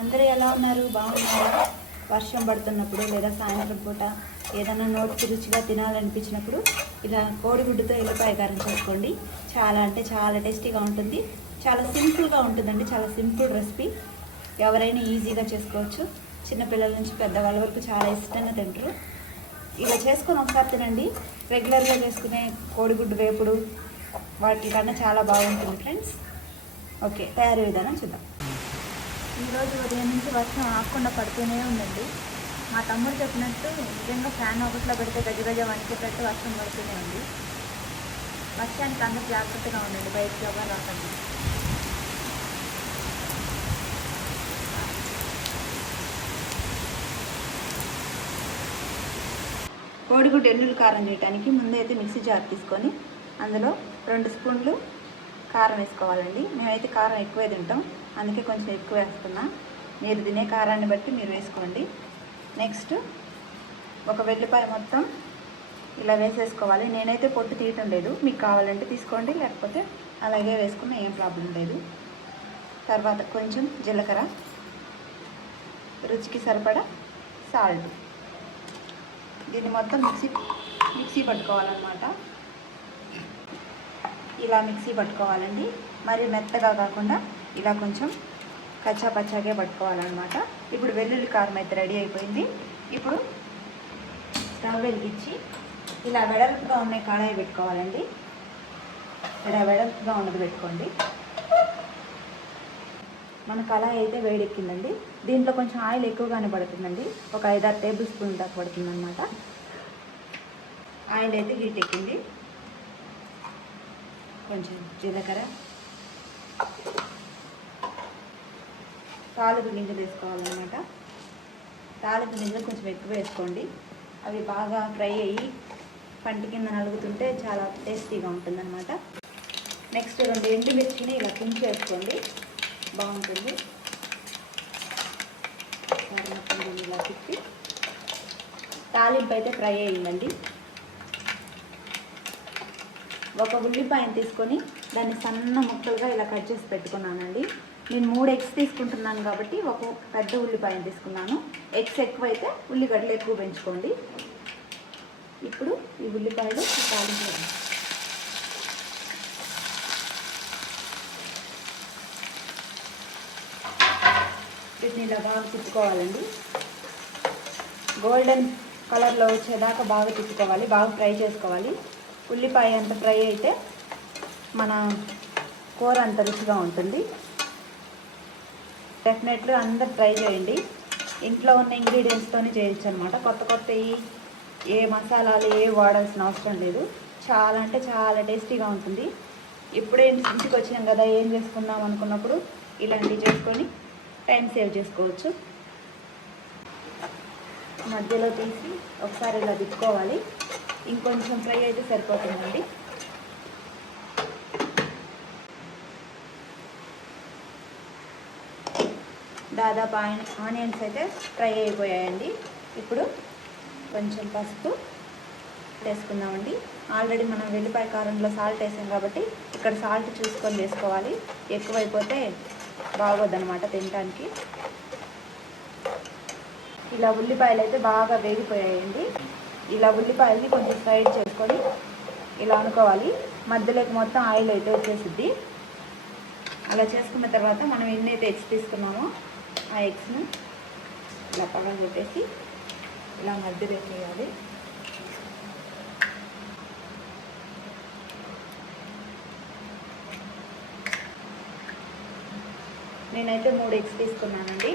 అందరూ ఎలా ఉన్నారు? బాగున్నారా? వర్షం పడుతున్నప్పుడు లేదా సాయంత్రం పూట ఏదైనా నోటికి రుచిగా తినాలనిపించినప్పుడు ఇలా కోడిగుడ్డుతో ఎల్లిపాయ కారం చేసుకోండి. చాలా అంటే చాలా టేస్టీగా ఉంటుంది. చాలా సింపుల్గా ఉంటుందండి. చాలా సింపుల్ రెసిపీ. ఎవరైనా ఈజీగా చేసుకోవచ్చు. చిన్నపిల్లల నుంచి పెద్దవాళ్ళ వరకు చాలా ఇష్టంగా తింటారు. ఇలా చేసుకొని ఒకసారి తినండి. రెగ్యులర్గా చేసుకునే కోడిగుడ్డు వేపుడు వాటి కన్నా చాలా బాగుంటుంది ఫ్రెండ్స్. ఓకే, తయారీ విధానం చూద్దాం. ఈరోజు ఉదయం నుంచి వర్షం ఆగకుండా పడుతూనే ఉందండి. మా తమ్ముడు చెప్పినట్టు నిజంగా ఫ్యాన్ ఒకటిలో పెడితే గజగజ వణికేటట్టు వర్షం పడుతూనే ఉంది. వర్షానికి అందరూ జాగ్రత్తగా ఉండండి, బయటకు ఎవరు రాకండి. కోడిగుడ్డు ఎన్నులు కారం చేయడానికి ముందైతే మిక్సీ జార్ తీసుకొని అందులో 2 స్పూన్లు కారం వేసుకోవాలండి. మేమైతే కారం ఎక్కువే తింటాం, అందుకే కొంచెం ఎక్కువ వేస్తున్నా. మీరు తినే కారాన్ని బట్టి మీరు వేసుకోండి. నెక్స్ట్ ఒక వెల్లిపాయ మొత్తం ఇలా వేసేసుకోవాలి. నేనైతే పొట్టు తీయటం లేదు, మీకు కావాలంటే తీసుకోండి, లేకపోతే అలాగే వేసుకున్నా ఏం ప్రాబ్లం లేదు. తర్వాత కొంచెం జీలకర్ర, రుచికి సరిపడా సాల్ట్. దీన్ని మొత్తం మిక్సీ పట్టుకోవాలన్నమాట. ఇలా మిక్సీ పట్టుకోవాలండి. మరి మెత్తగా కాకుండా ఇలా కొంచెం కచ్చా పచ్చాగే పట్టుకోవాలన్నమాట. ఇప్పుడు వెల్లుల్లి కారం అయితే రెడీ అయిపోయింది. ఇప్పుడు స్టవ్ వెలిగించి ఇలా వెడల్పుగా ఉన్న కడాయి పెట్టుకోవాలండి. ఇలా వెడల్పుగా ఉన్నది పెట్టుకోండి. మన కళాయి అయితే వేడెక్కిందండి. దీంట్లో కొంచెం ఆయిల్ ఎక్కువగానే పడుతుందండి, ఒక 5-6 టేబుల్ స్పూన్ దాకా పడుతుంది అనమాట. ఆయిల్ అయితే హీట్ ఎక్కింది. కొంచెం జీలకర్ర, తాలింపు గింజలు వేసుకోవాలన్నమాట. తాలింపు గింజలు కొంచెం ఎక్కువ వేసుకోండి. అవి బాగా ఫ్రై అయ్యి పంటి కింద నలుగుతుంటే చాలా టేస్టీగా ఉంటుందన్నమాట. నెక్స్ట్ 2 ఎండుమిర్చిని ఇలా తుంచి వేసుకోండి, బాగుంటుంది. ఇలా తిప్పి తాలింపు అయితే ఫ్రై అయ్యిందండి. ఒక ఉల్లిపాయను తీసుకొని దాన్ని సన్న ముక్కలుగా ఇలా కట్ చేసి పెట్టుకున్నానండి. నేను 3 ఎగ్స్ తీసుకుంటున్నాను కాబట్టి ఒక పెద్ద ఉల్లిపాయను తీసుకున్నాను. ఎగ్స్ ఎక్కువైతే ఉల్లిగడ్డలు ఎక్కువ పెంచుకోండి. ఇప్పుడు ఈ ఉల్లిపాయలు తాలింపు వీటిని ఇలా బాగా తిప్పుకోవాలండి. గోల్డెన్ కలర్లో వచ్చేదాకా బాగా తిప్పుకోవాలి, బాగా ఫ్రై చేసుకోవాలి. ఉల్లిపాయ అంత ఫ్రై అయితే మన కూర అంత రుచిగా ఉంటుంది. డెఫినెట్లీ అందరు ట్రై చేయండి. ఇంట్లో ఉన్న ఇంగ్రీడియంట్స్తోనే చేయొచ్చు అనమాట. కొత్త ఏ మసాలాలు ఏ వాడాల్సిన అవసరం లేదు. చాలా అంటే చాలా టేస్టీగా ఉంటుంది. ఇప్పుడే ఇంటికి వచ్చినాం కదా, ఏం చేసుకుందాం అనుకున్నప్పుడు ఇలాంటివి చేసుకొని టైం సేవ్ చేసుకోవచ్చు. మధ్యలో తీసి ఒకసారి ఇలా తిప్పుకోవాలి. ఇంకొంచెం ఫ్రై అయితే సరిపోతుందండి. దాదాపు ఆనియన్స్ అయితే ఫ్రై అయిపోయాయండి. ఇప్పుడు కొంచెం పసుపు వేసుకుందామండి. ఆల్రెడీ మనం వెల్లిపాయ కారంలో సాల్ట్ వేసాం కాబట్టి ఇక్కడ సాల్ట్ చూసుకొని వేసుకోవాలి. ఎక్కువైపోతే బాగోదన్నమాట తినడానికి. ఇలా ఉల్లిపాయలు అయితే బాగా వేగిపోయాయండి. ఇలా ఉల్లిపాయలని కొంచెం ఫ్రైడ్ చేసుకొని ఇలా అనుకోవాలి. మధ్యలోకి మొత్తం ఆయిల్ అయితే వచ్చేసిద్ది. అలా చేసుకున్న తర్వాత మనం ఎన్నైతే ఎగ్స్ తీసుకున్నామో ఆ ఎగ్స్ను ఇలా పగల కొట్టేసి ఇలా మధ్యలో వేయాలి. నేనైతే 3 ఎగ్స్ తీసుకున్నానండి.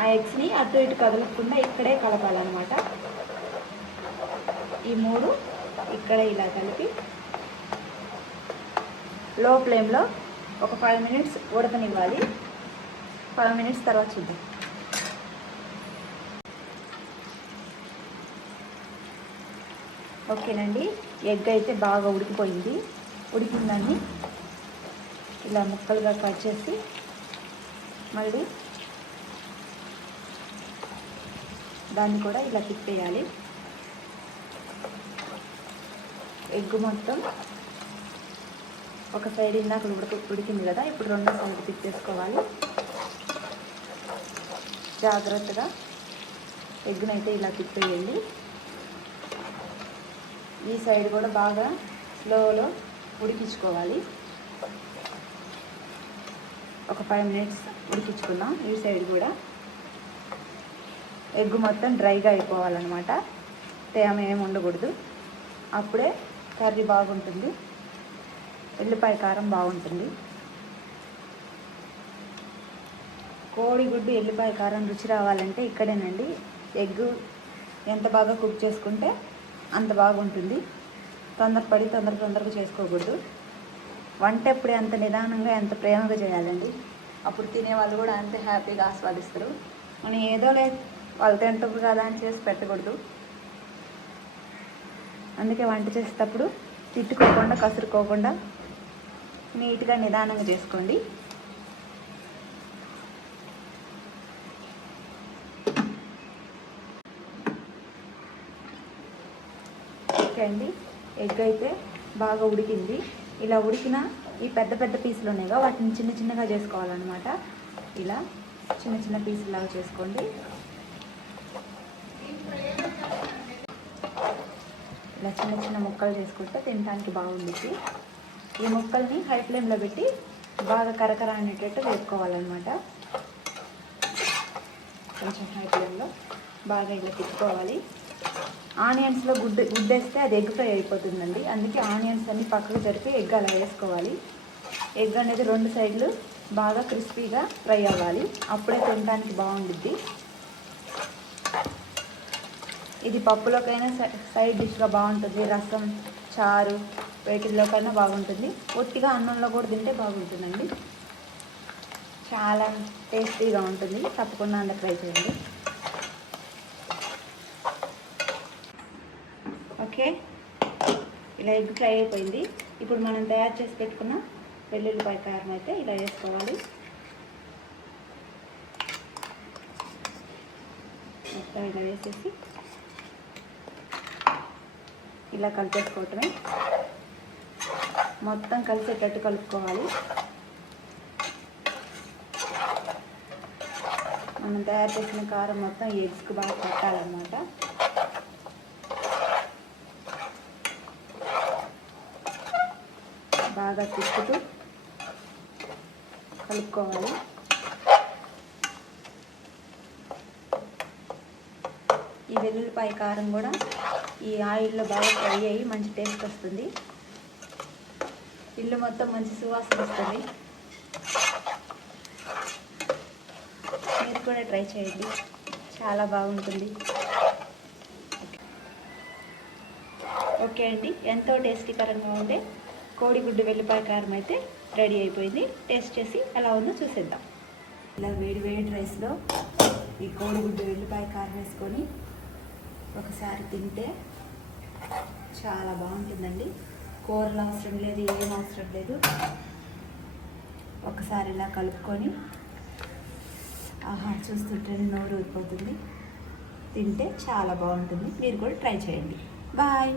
ఆ ఎగ్స్ని అటు ఇటు కదలకుండా ఇక్కడే కలపాలన్నమాట. ఈ 3 ఇక్కడే ఇలా కలిపి లో ఫ్లేమ్లో ఒక 5 మినిట్స్ ఉడకనివ్వాలి. 5 మినిట్స్ తర్వాత చూద్దాం. ఓకేనండి, ఎగ్ అయితే బాగా ఉడికిపోయింది. ఉడికిందాన్ని ఇలా ముక్కలుగా కట్ చేసి మళ్ళీ దాన్ని కూడా ఇలా తిప్పేయాలి. ఎగ్ మొత్తం ఒక సైడ్ ఇందాక ఉడికింది కదా, ఇప్పుడు రెండో సైడ్ తిప్పేసుకోవాలి. జాగ్రత్తగా ఎగ్గునైతే ఇలా తిప్పేయండి. ఈ సైడ్ కూడా బాగా స్లోలో ఉడికించుకోవాలి. ఒక 5 మినిట్స్ ఉడికించుకుందాం. ఈ సైడ్ కూడా ఎగ్ మొత్తం డ్రైగా అయిపోవాలన్నమాట. తేమ ఏమి ఉండకూడదు. అప్పుడే కర్రీ బాగుంటుంది, ఎల్లిపాయ కారం బాగుంటుంది. కోడిగుడ్డు ఎల్లిపాయ కారం రుచి రావాలంటే ఇక్కడేనండి. ఎగ్ ఎంత బాగా కుక్ చేసుకుంటే అంత బాగుంటుంది. తొందరగా చేసుకోకూడదు. వంట ఎప్పుడే అంత నిదానంగా ఎంత ప్రేమగా చేయాలండి. అప్పుడు తినేవాళ్ళు కూడా అంతే హ్యాపీగా ఆస్వాదిస్తారు. మనం ఏదో లేదు వాళ్ళు తింటారు కదా అని చేసి పెట్టకూడదు. అందుకే వంట చేసేటప్పుడు తిట్టుకోకుండా కసురుకోకుండా నీట్గా నిదానంగా చేసుకోండి. ఓకే అండి, ఎగ్ అయితే బాగా ఉడికింది. ఇలా ఉడికిన ఈ పెద్ద పెద్ద పీసులు ఉన్నాయిగా వాటిని చిన్న చిన్నగా చేసుకోవాలన్నమాట. ఇలా చిన్న చిన్న పీసులు లాగా చేసుకోండి. ఇలా చిన్న చిన్న ముక్కలు చేసుకుంటే తినడానికి బాగుంటుంది. ఈ ముక్కల్ని హై ఫ్లేమ్లో పెట్టి బాగా కరకర అనేటట్టు వేసుకోవాలన్నమాట. కొంచెం హై ఫ్లేమ్లో బాగా ఇలా తిప్పుకోవాలి. ఆనియన్స్లో గుడ్డేస్తే అది ఎగ్ ఫ్రై అయిపోతుందండి. అందుకే ఆనియన్స్ అన్ని పక్కకు జరిపి ఎగ్ అలా వేసుకోవాలి. ఎగ్ అనేది 2 సైడ్లు బాగా క్రిస్పీగా ఫ్రై అవ్వాలి. అప్పుడే తినడానికి బాగుంటుంది. ఇది పప్పులోకైనా సైడ్ డిష్గా బాగుంటుంది. రసం, చారు వేటిల్లోకైనా బాగుంటుంది. ఒట్టిగా అన్నంలో కూడా తింటే బాగుంటుందండి. చాలా టేస్టీగా ఉంటుంది. తప్పకుండా అందరూ ట్రై చేయండి. ఓకే, ఇలా ఎగ్ ఫ్రై అయిపోయింది. ఇప్పుడు మనం తయారు చేసి పెట్టుకున్న వెల్లుల్లిపాయ కారం అయితే ఇలా వేసుకోవాలి. మొత్తం ఇలా వేసేసి ఇలా కలిపేసుకోవటమే. మొత్తం కలిసేటట్టు కలుపుకోవాలి. మనం తయారు చేసిన కారం మొత్తం ఎగ్స్కి బాగా పట్టాలన్నమాట. బాగా తిప్పుతూ కలుపుకోవాలి. ఈ వెల్లుల్లిపాయ కారం కూడా ఈ ఆయిల్లో బాగా ఫ్రై అయ్యి మంచి టేస్ట్ వస్తుంది. ఇల్లు మొత్తం మంచి సువాసన వస్తుంది. మీరు కూడా ట్రై చేయండి, చాలా బాగుంటుంది. ఓకే అండి, ఎంతో టేస్టీకరంగా ఉండే కోడిగుడ్డు వెల్లిపాయ కారం అయితే రెడీ అయిపోయింది. టేస్ట్ చేసి ఎలా ఉందో చూసేద్దాం. ఇలా వేడి వేడి రైస్లో ఈ కోడిగుడ్డు వెల్లిపాయ కారం వేసుకొని ఒకసారి తింటే చాలా బాగుంటుందండి. కూరలు అవసరం లేదు, ఏం అవసరం లేదు. ఒకసారి ఇలా కలుపుకొని ఆహా చూస్తుంటే నోరు ఊరిపోతుంది. తింటే చాలా బాగుంటుంది. మీరు కూడా ట్రై చేయండి. బాయ్.